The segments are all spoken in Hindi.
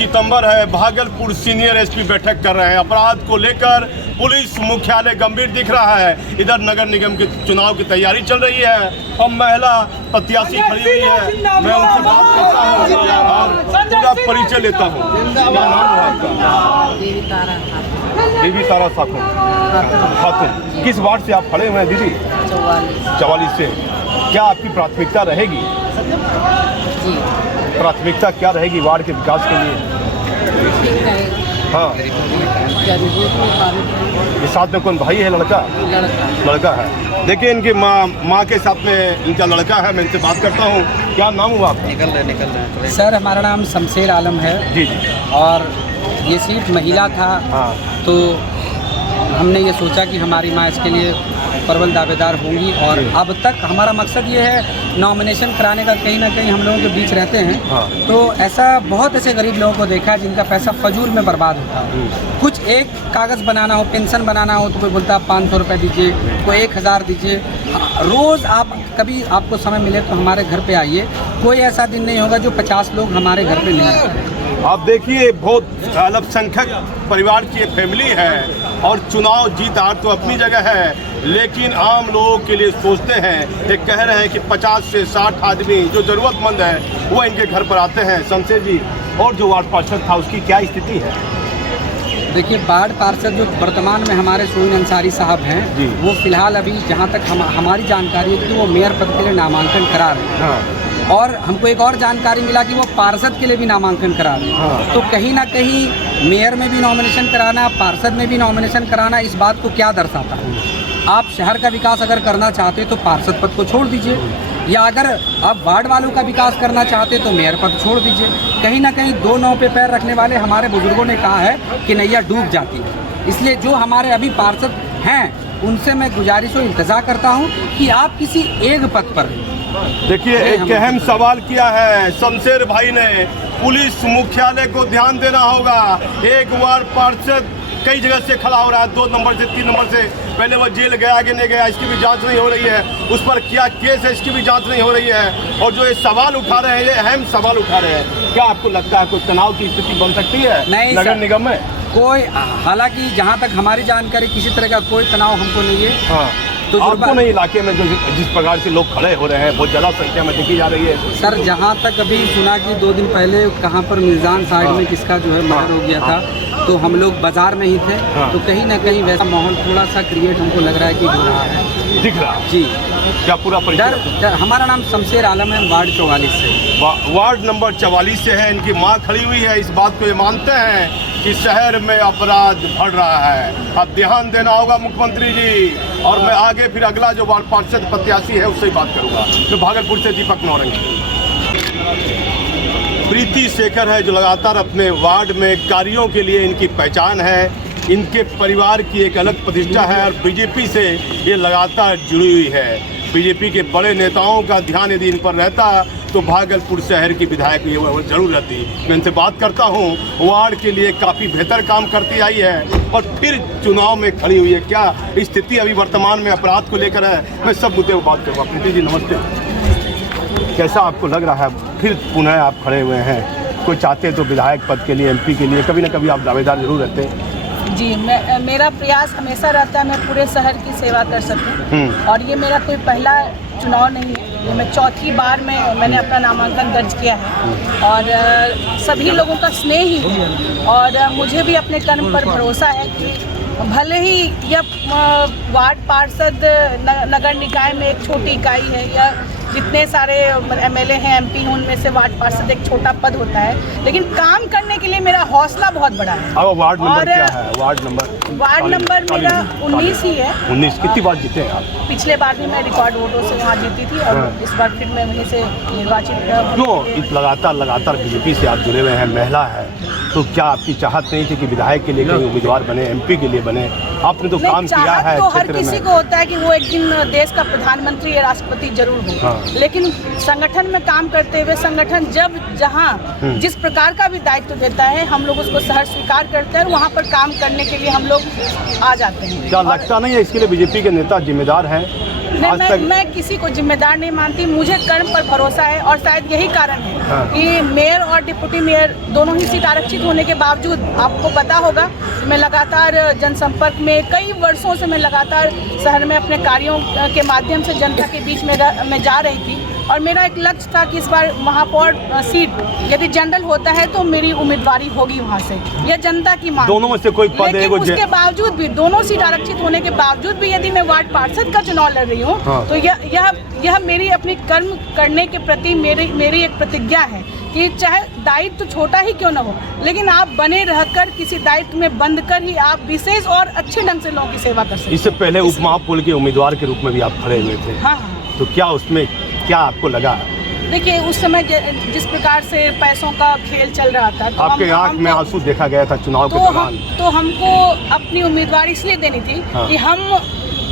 सितंबर है, भागलपुर सीनियर एसपी बैठक कर रहे हैं। अपराध को लेकर पुलिस मुख्यालय गंभीर दिख रहा है। इधर नगर निगम के चुनाव की तैयारी चल रही है और महिला प्रत्याशी खड़ी हुई है। मैं उनसे बात करता हूँ और पूरा परिचय लेता हूँ। क्या नाम है आपका? देवी तारा खातून। किस वार्ड से आप खड़े हुए हैं दीदी? 44 से। क्या आपकी प्राथमिकता रहेगी? प्राथमिकता क्या रहेगी वार्ड के विकास के लिए? हाँ, ये साथ में कौन भाई है? लड़का है। देखिए इनकी माँ के साथ में इनका लड़का है। मैं इनसे बात करता हूँ। क्या नाम हुआ आपका? निकल रहे सर, हमारा नाम शमशेर आलम है। जी। और ये सीट महिला था। हाँ। तो हमने ये सोचा कि हमारी माँ इसके लिए प्रबल दावेदार होंगी। और अब तक हमारा मकसद ये है नॉमिनेशन कराने का, कहीं ना कहीं हम लोगों के बीच रहते हैं। हाँ। तो ऐसा बहुत ऐसे गरीब लोगों को देखा है जिनका पैसा फजूल में बर्बाद होता है। कुछ एक कागज़ बनाना हो, पेंशन बनाना हो, तो कोई बोलता है 500 रुपये दीजिए, कोई 1000 दीजिए। रोज़ आप कभी आपको समय मिले तो हमारे घर पे आइए। कोई ऐसा दिन नहीं होगा जो 50 लोग हमारे घर पे नहीं आए। आप देखिए बहुत अल्पसंख्यक परिवार की फैमिली है और चुनाव जीत हार तो अपनी जगह है, लेकिन आम लोगों के लिए सोचते हैं। ये कह रहे हैं कि 50 से 60 आदमी जो ज़रूरतमंद है वो इनके घर पर आते हैं। शमशेर जी, और जो वार्ड पार्षद था उसकी क्या स्थिति है? देखिए, वार्ड पार्षद जो वर्तमान में हमारे सोइन अंसारी साहब हैं, वो फिलहाल अभी जहाँ तक हमारी जानकारी है कि वो मेयर पद के लिए नामांकन करा रहे हैं। हाँ। और हमको एक और जानकारी मिला कि वो पार्षद के लिए भी नामांकन करा रहे हैं। हाँ। तो कहीं ना कहीं मेयर में भी नॉमिनेशन कराना, पार्षद में भी नॉमिनेशन कराना, इस बात को क्या दर्शाता है? आप शहर का विकास अगर करना चाहते तो पार्षद पद को छोड़ दीजिए, या अगर आप वार्ड वालों का विकास करना चाहते तो मेयर पद छोड़ दीजिए। कहीं ना कहीं दो नाव पे पैर रखने वाले हमारे बुजुर्गों ने कहा है कि नैया डूब जाती है। इसलिए जो हमारे अभी पार्षद हैं उनसे मैं गुजारिश और इंतजार करता हूं कि आप किसी एक पद पर। देखिए, एक अहम सवाल किया है शमशेर भाई ने। पुलिस मुख्यालय को ध्यान देना होगा। एक वार्ड पार्षद कई जगह से खड़ा हो रहा है, 2 नंबर से 3 नंबर से। पहले वो जेल गया कि नहीं गया, इसकी भी जांच नहीं हो रही है। उस पर क्या केस है, इसकी भी जांच नहीं हो रही है। और जो ये सवाल उठा रहे हैं, ये अहम सवाल उठा रहे हैं। क्या आपको लगता है कोई तनाव की स्थिति बन सकती है नगर निगम में? कोई, हालांकि जहां तक हमारी जानकारी किसी तरह का कोई तनाव हमको नहीं है। हाँ। तो आपको नहीं, इलाके में जो जिस प्रकार से लोग खड़े हो रहे हैं बहुत ज़्यादा संख्या में देखी जा रही है। सर, जहां तक अभी सुना कि 2 दिन पहले कहां पर मिर्जान साइड में किसका जो है मर्डर हो गया था, तो हम लोग बाजार में ही थे। तो कहीं ना कहीं वैसा माहौल थोड़ा सा क्रिएट हमको लग रहा है कि हो रहा है। दिख रहा है? जी। क्या पूरा परिचय? हमारा नाम शमशेर आलम है, वार्ड 44 से। वार्ड नंबर 44 से है। इनकी माँ खड़ी हुई है। इस बात को ये मानते हैं कि शहर में अपराध बढ़ रहा है। अब ध्यान देना होगा मुख्यमंत्री जी। और मैं आगे फिर अगला जो वार्ड पार्षद प्रत्याशी है उससे ही बात करूंगा। मैं भागलपुर से दीपक नौरंगी। प्रीति शेखर है जो लगातार अपने वार्ड में कार्यों के लिए इनकी पहचान है। इनके परिवार की एक अलग प्रतिष्ठा है और बीजेपी से ये लगातार जुड़ी हुई है। बीजेपी के बड़े नेताओं का ध्यान यदि इन पर रहता तो भागलपुर शहर की विधायक ये जरूर रहती। मैं इनसे बात करता हूँ। वार्ड के लिए काफ़ी बेहतर काम करती आई है और फिर चुनाव में खड़ी हुई है। क्या स्थिति अभी वर्तमान में अपराध को लेकर है? मैं सब मुद्दे को बात करूँगा। प्रीति जी नमस्ते। कैसा आपको लग रहा है फिर पुनः आप खड़े हुए हैं? कोई चाहते तो विधायक पद के लिए, एमपी के लिए कभी ना कभी आप दावेदार जरूर रहते हैं। जी, मेरा प्रयास हमेशा रहता है मैं पूरे शहर की सेवा कर सकूं। और ये मेरा कोई पहला चुनाव नहीं है, ये मैं 4थी बार में मैंने अपना नामांकन दर्ज किया है। और सभी लोगों का स्नेह ही है और मुझे भी अपने कर्म पर भरोसा है कि भले ही यह वार्ड पार्षद नगर निकाय में एक छोटी इकाई है, या जितने सारे एमएलए हैं, एमपी हैं, उनमें से वार्ड पार्षद एक छोटा पद होता है, लेकिन काम करने के लिए मेरा हौसला बहुत बड़ा है। अब वार्ड नंबर क्या है? वार्ड नंबर मेरा 19 ही है। 19। कितनी बार जीते हैं आप? पिछले बार भी मैं रिकॉर्ड वोटों से वहाँ जीती थी और इस बार फिर मैं वहीं से निर्वाचित। क्यों लगातार बीजेपी से आप जुड़े हुए हैं, महिला है, तो क्या आपकी चाहत नहीं थी कि विधायक के लिए कोई उम्मीदवार बने, एमपी के लिए बने? आपने तो काम किया है तो हर किसी को होता है कि वो एक दिन देश का प्रधानमंत्री या राष्ट्रपति जरूर हो। हाँ। लेकिन संगठन में काम करते हुए संगठन जब जहां जिस प्रकार का भी दायित्व देता है हम लोग उसको सहर्ष स्वीकार करते हैं और वहां पर काम करने के लिए हम लोग आ जाते हैं। क्या लगता नहीं है इसके लिए बीजेपी के नेता जिम्मेदार हैं? मैं किसी को जिम्मेदार नहीं मानती, मुझे कर्म पर भरोसा है और शायद यही कारण है कि मेयर और डिप्टी मेयर दोनों ही सीट आरक्षित होने के बावजूद, आपको पता होगा मैं लगातार जनसंपर्क में कई वर्षों से मैं लगातार शहर में अपने कार्यों के माध्यम से जनता के बीच में मैं जा रही थी और मेरा एक लक्ष्य था कि इस बार महापौर सीट यदि जनरल होता है तो मेरी उम्मीदवारी होगी वहाँ से, यह जनता की मांग। दोनों में से कोई पद है, लेकिन उसके बावजूद भी, दोनों सीट आरक्षित होने के बावजूद भी यदि मैं वार्ड पार्षद का चुनाव लड़ रही हूँ तो यह मेरी अपनी कर्म करने के प्रति मेरी एक प्रतिज्ञा है कि चाहे दायित्व तो छोटा ही क्यों न हो, लेकिन आप बने रहकर किसी दायित्व में बंद कर ही आप विशेष और अच्छे ढंग से लोगों की सेवा कर सकते। इससे पहले उप महापौर के उम्मीदवार के रूप में भी आप खड़े हुए थे। हाँ। तो क्या उसमें क्या आपको लगा? देखिए, उस समय जिस प्रकार से पैसों का खेल चल रहा था तो आपके आंख में आंसू देखा गया था चुनाव के दौरान। तो हमको अपनी उम्मीदवारी इसलिए देनी थी कि हम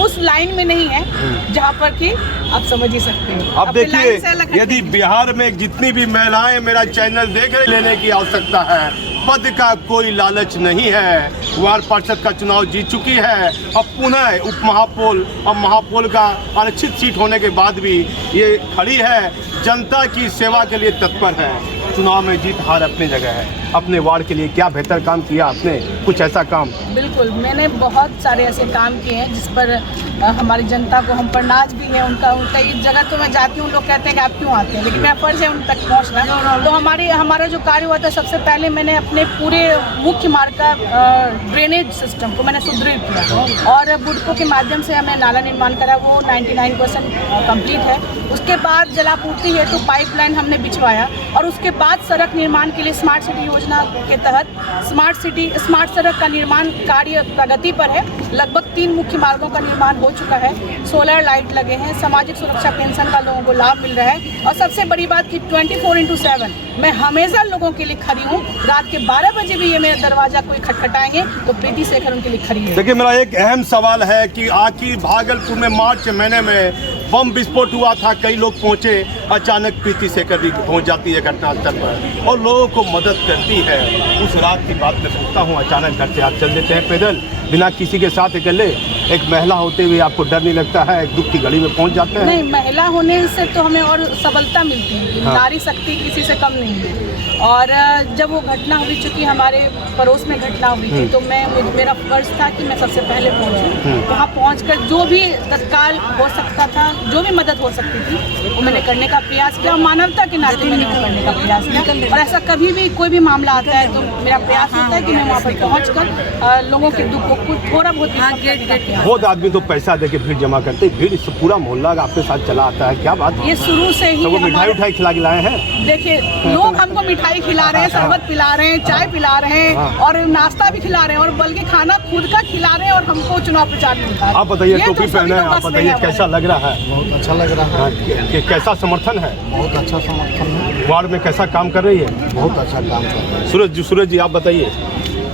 उस लाइन में नहीं है जहाँ पर कि आप समझ ही सकते हो। अब देखिए, यदि बिहार में जितनी भी महिलाएं मेरा चैनल देख रहे, लेने की आवश्यकता है, पद का कोई लालच नहीं है, वार्ड पार्षद का चुनाव जीत चुकी है, अब पुनः उप महापौर और महापौर का आरक्षित सीट होने के बाद भी ये खड़ी है, जनता की सेवा के लिए तत्पर है। चुनाव में जीत हार अपनी जगह है। अपने वार्ड के लिए क्या बेहतर काम किया आपने? कुछ ऐसा काम? बिल्कुल, मैंने बहुत सारे ऐसे काम किए हैं जिस पर हमारी जनता को हम पर नाज भी है। उनका इस जगह तो मैं जाती हूँ, लोग कहते हैं कि आप क्यों आते हैं, लेकिन मेरा फर्ज है उन तक पहुँचना। तो हमारा जो कार्य हुआ था, सबसे पहले मैंने अपने पूरे मुख्य मार्ग का ड्रेनेज सिस्टम को मैंने सुदृढ़ किया और बुडको के माध्यम से हमें नाला निर्माण करा, वो 99% कम्प्लीट है। उसके बाद जलापूर्ति हेतु पाइपलाइन हमने बिछवाया और उसके बाद सड़क निर्माण के लिए स्मार्ट सिटी योजना के तहत स्मार्ट सड़क का निर्माण कार्य प्रगति पर है। लगभग 3 मुख्य मार्गों का निर्माण हो चुका है, सोलर लाइट लगे हैं, सामाजिक सुरक्षा पेंशन का लोगों को लाभ मिल रहा है और सबसे बड़ी बात कि 24/7 मैं हमेशा लोगों के लिए खड़ी हूँ। रात के 12 बजे भी ये मेरा दरवाजा कोई खटखटाएंगे तो प्रीति शेखर उनके लिए खड़ी है। देखिए, मेरा एक अहम सवाल है कि आखिर भागलपुर में मार्च महीने में बम विस्फोट हुआ था, कई लोग पहुंचे, अचानक प्रीति शेखर भी पहुंच जाती है घटनास्थल पर और लोगों को मदद करती है। उस रात की बात मैं पूछता हूं, अचानक घर से आप चल देते हैं पैदल बिना किसी के साथ अकेले, एक महिला होते हुए आपको डर नहीं लगता है? एक दुख की घड़ी में पहुंच जाते हैं? नहीं, महिला होने से तो हमें और सबलता मिलती है। नारी शक्ति किसी से कम नहीं है। और जब वो घटना हुई, चूँकि हमारे पड़ोस में घटना हुई थी, तो मेरा फर्ज था कि मैं सबसे पहले पहुंचूं। वहाँ पहुंचकर जो भी तत्काल हो सकता था, जो भी मदद हो सकती थी, वो मैंने करने का प्रयास किया। मानवता के नाते मैंने करने का प्रयास किया और ऐसा कभी भी कोई भी मामला आता है तो मेरा प्रयास होता है कि मैं वहाँ पर पहुँचकर लोगों के दुख को थोड़ा बहुत आदमी तो पैसा देके भीड़ जमा करते, भीड़ पूरा मोहल्ला आपके साथ चला आता है, क्या बात? ये शुरू से ही मिठाई उठाई खिला खिलाए हैं। देखिए, लोग हमको मिठाई खिला रहे हैं, शरबत पिला रहे हैं, चाय पिला रहे हैं और नाश्ता भी खिला रहे हैं और बल्कि खाना खुद का खिला रहे हैं और हमको चुनाव प्रचार मिलता है। आप बताइए, टोपी पहने हैं, आप बताइए कैसा लग रहा है? बहुत अच्छा लग रहा है। कैसा समर्थन है? बहुत अच्छा समर्थन है। वार्ड में कैसा काम कर रही है? बहुत अच्छा काम कर रही है। सूरज जी आप बताइए।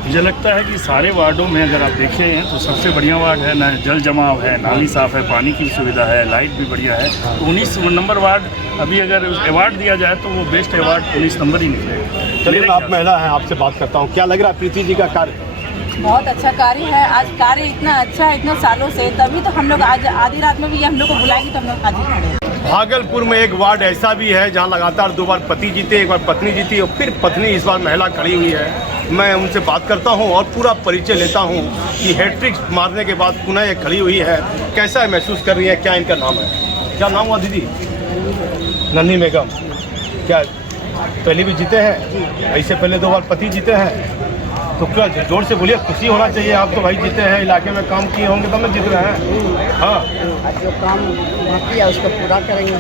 मुझे लगता है कि सारे वार्डों में अगर आप देखें हैं तो सबसे बढ़िया वार्ड है, ना जल जमाव है, नाली साफ है, पानी की सुविधा है, लाइट भी बढ़िया है। तो 19 नंबर वार्ड अभी अगर अवार्ड दिया जाए तो वो बेस्ट अवार्ड 19 नंबर ही निकलेगा। चलिए, आप महिला हैं, आपसे बात करता हूँ, क्या लग रहा है प्रीति जी का कार्य? बहुत अच्छा कार्य है। आज कार्य इतना अच्छा है, इतना सालों से, तभी तो हम लोग आज आधी रात में भी हम लोग को बुलाएंगे तो हम लोग हाजिर खड़े। भागलपुर में एक वार्ड ऐसा भी है जहां लगातार 2 बार पति जीते, 1 बार पत्नी जीती और फिर पत्नी इस बार महिला खड़ी हुई है। मैं उनसे बात करता हूं और पूरा परिचय लेता हूं कि हैट्रिक मारने के बाद पुनः ये खड़ी हुई है, कैसा महसूस कर रही है, क्या इनका नाम है? क्या नाम हुआ दीदी? नन्ही बेगम। क्या पहले भी जीते हैं? ऐसे पहले 2 बार पति जीते हैं, तो क्या जोर से बोलिए, खुशी होना चाहिए। आप तो भाई जीते हैं, इलाके में काम किए होंगे तब तो जीत रहे हैं। हाँ, जो काम बाकी है उसको पूरा करेंगे।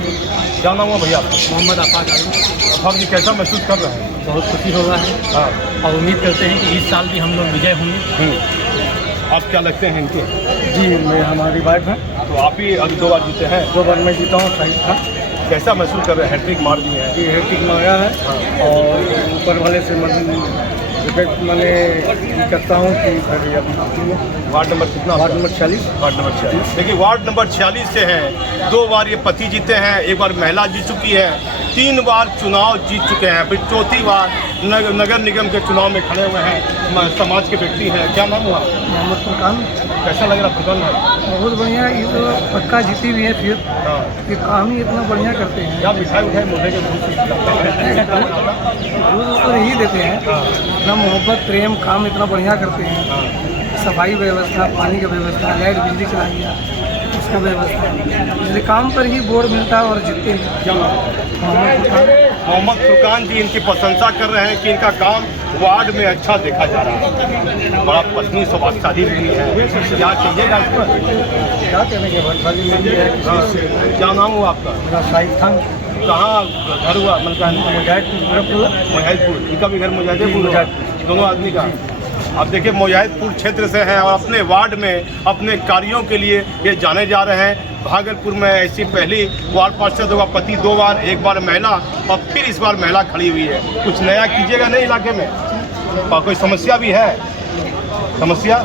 क्या नाम हुआ भैया? मोहम्मद आफाक आलम। आफाक जी, कैसा महसूस कर रहे हैं? बहुत खुशी हो रहा है। हाँ, और उम्मीद करते हैं कि इस साल भी हम लोग विजय होंगे। आप क्या लगते हैं इनके? जी, मैं हमारी वाइफ है। तो आप ही अभी 2 बार जीते हैं। 2 बार मैं जीता हूँ, सही था। कैसा महसूस कर रहे हैं? हैट्रिक मार दिए हैं। ये हैट्रिक मारा है और ऊपर वाले से मैंने करता हूँ कि वार्ड नंबर कितना? Ward number 46। Ward number 46। देखिए, वार्ड नंबर 46 से हैं, 2 बार ये पति जीते हैं, 1 बार महिला जीत चुकी है। 3 बार चुनाव जीत चुके हैं, फिर चौथी बार नगर निगम के चुनाव में खड़े हुए हैं। समाज के व्यक्ति हैं। क्या नाम हुआ? मोहम्मद फुरकान। कैसा लग रहा फुरकान भाई? बहुत बढ़िया। ये तो पक्का जीती भी है फिर। हाँ, ये काम ही इतना बढ़िया करते हैं। क्या मिठाई उठाई मुझे के दूध तो यही देते हैं। इतना मोहब्बत प्रेम काम इतना बढ़िया करते हैं। सफाई व्यवस्था, पानी का व्यवस्था, लाइट बिजली चला दिया, उसका व्यवस्था, इसलिए काम पर ही वोट मिलता है और जीतते हैं। क्या मोहम्मद फुरकान जी इनकी प्रशंसा कर रहे हैं कि इनका काम वार्ड में अच्छा देखा जा रहा है। बड़ा पत्नी सौभाग्यशाली भी है। क्या कीजिएगा इस पर? क्या कहने के बाद क्या नाम हुआ आपका? मेरा शाहिद खान। कहाँ घर हुआ? मुजाहिदपुर। मुजाहिदपुर। इनका भी घर मुजाहिदपुर। दोनों आदमी का। अब देखिए मुजाहिदपुर क्षेत्र से हैं और अपने वार्ड में अपने कार्यों के लिए ये जाने जा रहे हैं। भागलपुर में ऐसी पहली वार्ड पार्षद हुआ, पति 2 बार, 1 बार महिला और फिर इस बार महिला खड़ी हुई है। कुछ नया कीजिएगा नहीं इलाके में? और कोई समस्या भी है? समस्या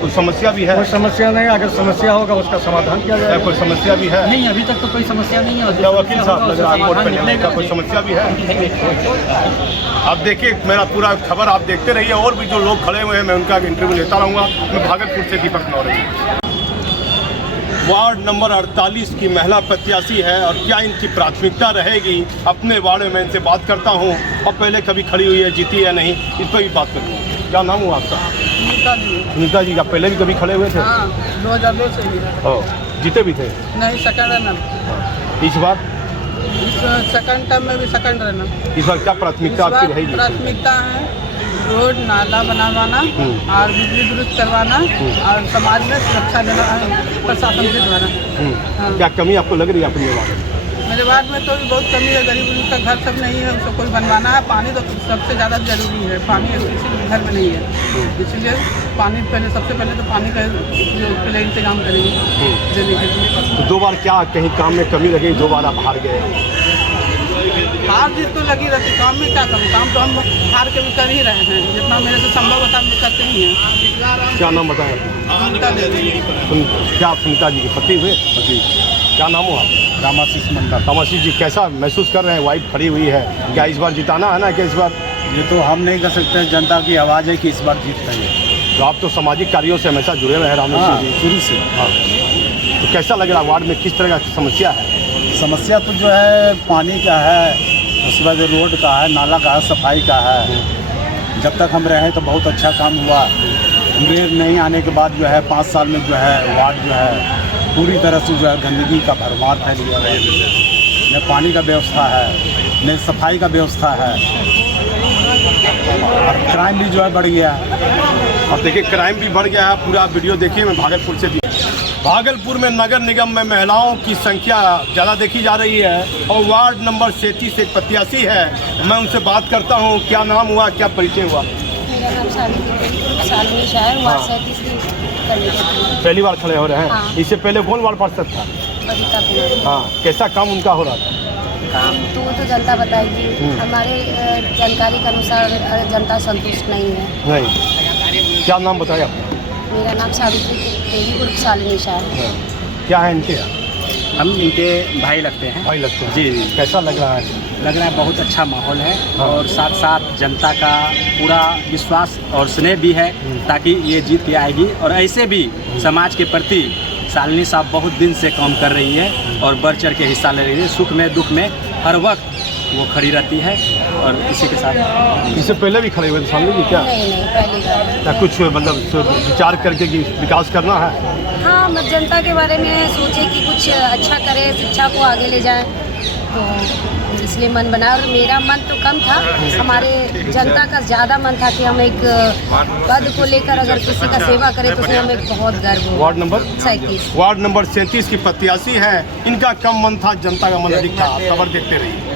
कोई समस्या भी है? कोई समस्या नहीं। अगर समस्या होगा उसका समाधान किया जाएगा। कोई समस्या भी है? नहीं, अभी तक तो कोई समस्या नहीं है। क्या वकील साहब नजर आ वोट पहले का कोई समस्या भी है? आप देखिए मेरा पूरा खबर आप देखते रहिए। और भी जो लोग खड़े हुए हैं मैं उनका इंटरव्यू लेता रहूँगा। मैं भागलपुर से दीपक नौरे। वार्ड नंबर 48 की महिला प्रत्याशी है और क्या इनकी प्राथमिकता रहेगी अपने वार्ड में, मैं इनसे बात करता हूँ। और पहले कभी खड़ी हुई है, जीती है नहीं, इस पर भी बात करते हैं। क्या नाम हुआ आपका? सुनीता जी। आप पहले भी कभी खड़े हुए थे? हाँ, 2002 से ही। जीते भी थे? नहीं, सेकंड रनर। इस बार सेकंड टर्म में भी सेकंड रनर। इस बार क्या प्राथमिकता आपकी रहेगी? प्राथमिकता है रोड नाला बनवाना और बिजली दुरुस्त करवाना और समाज में सुरक्षा देना प्रशासन के द्वारा। क्या कमी आपको लग रही है अपने वार्ड में? मेरे वार्ड में तो बहुत कमी है। गरीब का घर सब नहीं है, उसको कोई बनवाना है। पानी तो सबसे ज़्यादा जरूरी है। पानी किसी घर में नहीं है, इसलिए पानी पहले, सबसे पहले तो पानी का जो पहले इंतजाम करेंगे देने के लिए। तो 2 बार क्या कहीं काम में कमी लगी? 2 बार आप हार गए। हार जीत तो लगी रहती, काम में क्या कमी? काम तो हम हार के भी कर ही रहे हैं। जितना मेरे से संभव होता है हम करते ही हैं। क्या नाम बताएं? क्या आप सुनीता जी के पति हुए? पति। क्या नाम हुआ? रामाशीष मंडल। रामाशीष जी, कैसा महसूस कर रहे हैं? वाइफ खड़ी हुई है, क्या इस बार जिताना है ना? क्या इस बार? ये तो हम नहीं कर सकते, जनता की आवाज़ है कि इस बार जीत रही है। तो आप तो सामाजिक कार्यों से हमेशा जुड़े रहे हैं रामेश्वर जी, शुरू से। हाँ, तो कैसा लग रहा है वार्ड में? किस तरह का समस्या है? समस्या तो जो है पानी का है, उसके बाद रोड का है, नाला का है, सफाई का है। जब तक हम रहे तो बहुत अच्छा काम हुआ। मेयर नहीं आने के बाद जो है 5 साल में जो है वार्ड जो है पूरी तरह से जो है गंदगी का भरमार फैल गया है। न पानी का व्यवस्था है, न सफाई का व्यवस्था है, और क्राइम भी जो है बढ़ गया है। अब देखिए क्राइम भी बढ़ गया है। पूरा वीडियो देखिए। मैं भागलपुर से भागलपुर में नगर निगम में महिलाओं की संख्या ज़्यादा देखी जा रही है और वार्ड नंबर 37 से प्रत्याशी है। मैं उनसे बात करता हूँ। क्या नाम हुआ, क्या परिचय हुआ? मेरा नाम सालनी शाह है। वार्ड 37 की पहली बार खड़े हो रहे हैं? हाँ। इससे पहले कौन वार्ड पार्षद था? बबीता कुमारी। हाँ, कैसा काम उनका हो रहा था? काम तो वो तो जनता बताएगी। हमारे जानकारी के अनुसार जनता संतुष्ट नहीं है। नहीं। क्या नाम बताया आपका? मेरा नाम सावित्री देवी उर्फ सालनी शाह है। क्या है इनके? हम इनके भाई लगते हैं। भाई लगते हैं। जी। कैसा लग रहा है? लग रहा है बहुत अच्छा माहौल है और साथ साथ जनता का पूरा विश्वास और स्नेह भी है ताकि ये जीत के आएगी। और ऐसे भी समाज के प्रति शालिनी साहब बहुत दिन से काम कर रही है और बढ़ चढ़ के हिस्सा ले रही है। सुख में दुख में हर वक्त वो खड़ी रहती है। और इसी के साथ इससे पहले भी खड़े हुए थे सामने जी? क्या नहीं, पहली बार। क्या कुछ मतलब विचार करके कि विकास करना है? हाँ, मतलब जनता के बारे में सोचे कि कुछ अच्छा करे, शिक्षा को आगे ले जाए, तो इसलिए मन बना। और मेरा मन तो कम था, हमारे जनता का ज़्यादा मन था कि हम एक पद को लेकर अगर किसी का सेवा करें तो उसमें हमें बहुत गर्व हो। Ward number 37। वार्ड नंबर 37 की प्रत्याशी है। इनका कम मन था, जनता का मन अधिक था। खबर देखते रहिए।